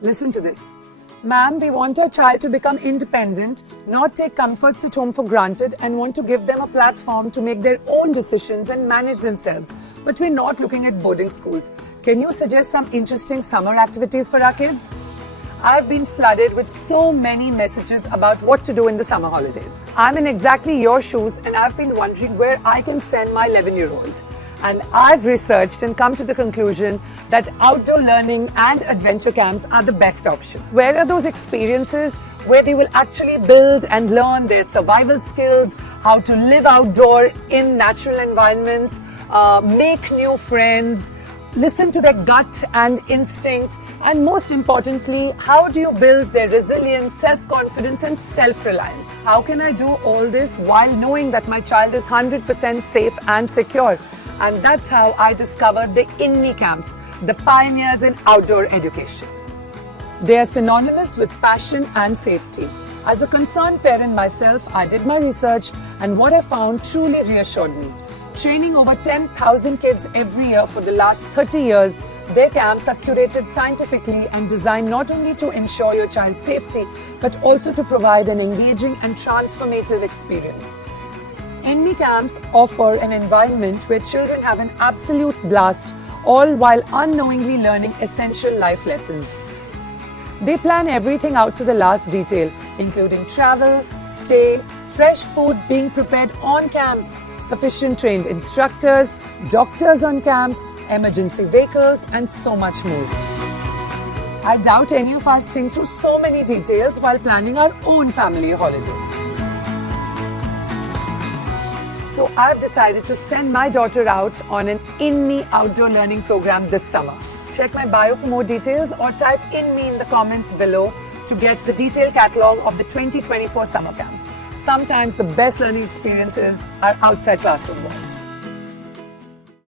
Listen to this. Ma'am, we want our child to become independent, not take comforts at home for granted, and want to give them a platform to make their own decisions and manage themselves. But we're not looking at boarding schools. Can you suggest some interesting summer activities for our kids? I've been flooded with so many messages about what to do in the summer holidays. I'm in exactly your shoes and I've been wondering where I can send my 11-year-old. And I've researched and come to the conclusion that outdoor learning and adventure camps are the best option. Where are those experiences where they will actually build and learn their survival skills, how to live outdoor in natural environments, make new friends, listen to their gut and instinct, and most importantly, how do you build their resilience, self-confidence and self-reliance? How can I do all this while knowing that my child is 100% safe and secure? And that's how I discovered the INME camps, the pioneers in outdoor education. They are synonymous with passion and safety. As a concerned parent myself, I did my research and what I found truly reassured me. Training over 10,000 kids every year for the last 30 years, their camps are curated scientifically and designed not only to ensure your child's safety, but also to provide an engaging and transformative experience. INME camps offer an environment where children have an absolute blast, all while unknowingly learning essential life lessons. They plan everything out to the last detail, including travel, stay, fresh food being prepared on camps, sufficient trained instructors, doctors on camp, emergency vehicles, and so much more. I doubt any of us think through so many details while planning our own family holidays. So I've decided to send my daughter out on an INME outdoor learning program this summer. Check my bio for more details or type INME in the comments below to get the detailed catalogue of the 2024 summer camps. Sometimes the best learning experiences are outside classroom walls.